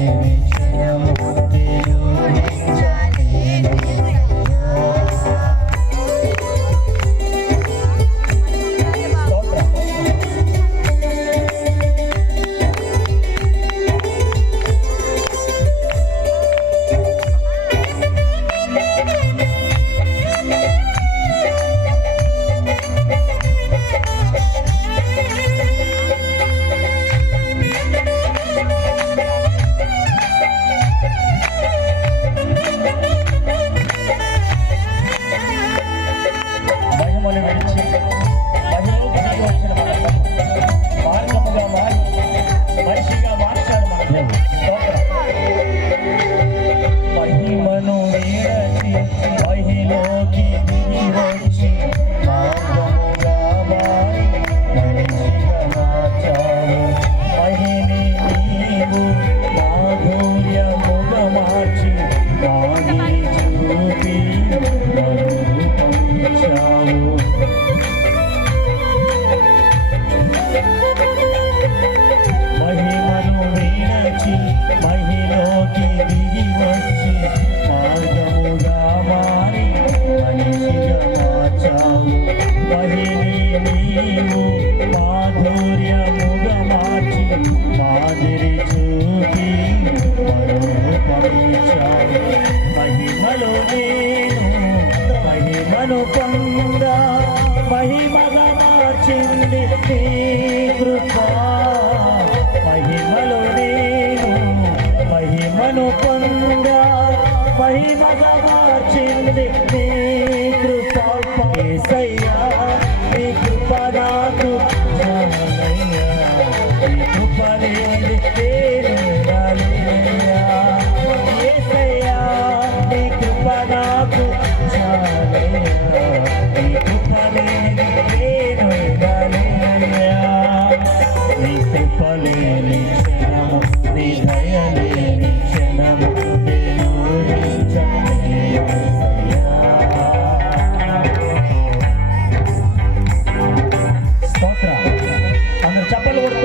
Mary, Mary, Mary, కృపను పొంద మహిమగా మార్చింది నీ కృప. మహిమలో నేను మహిమను పొంద మహిమగా మార్చింది నీ కృప.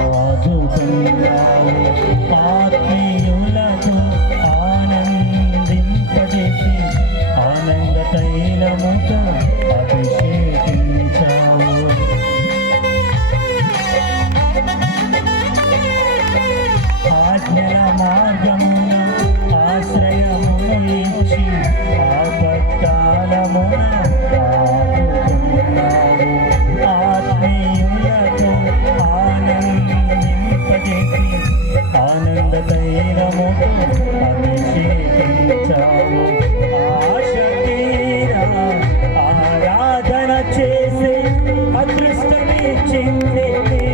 Oh, do you know? చేసే అదృష్టమిచ్చింది నీ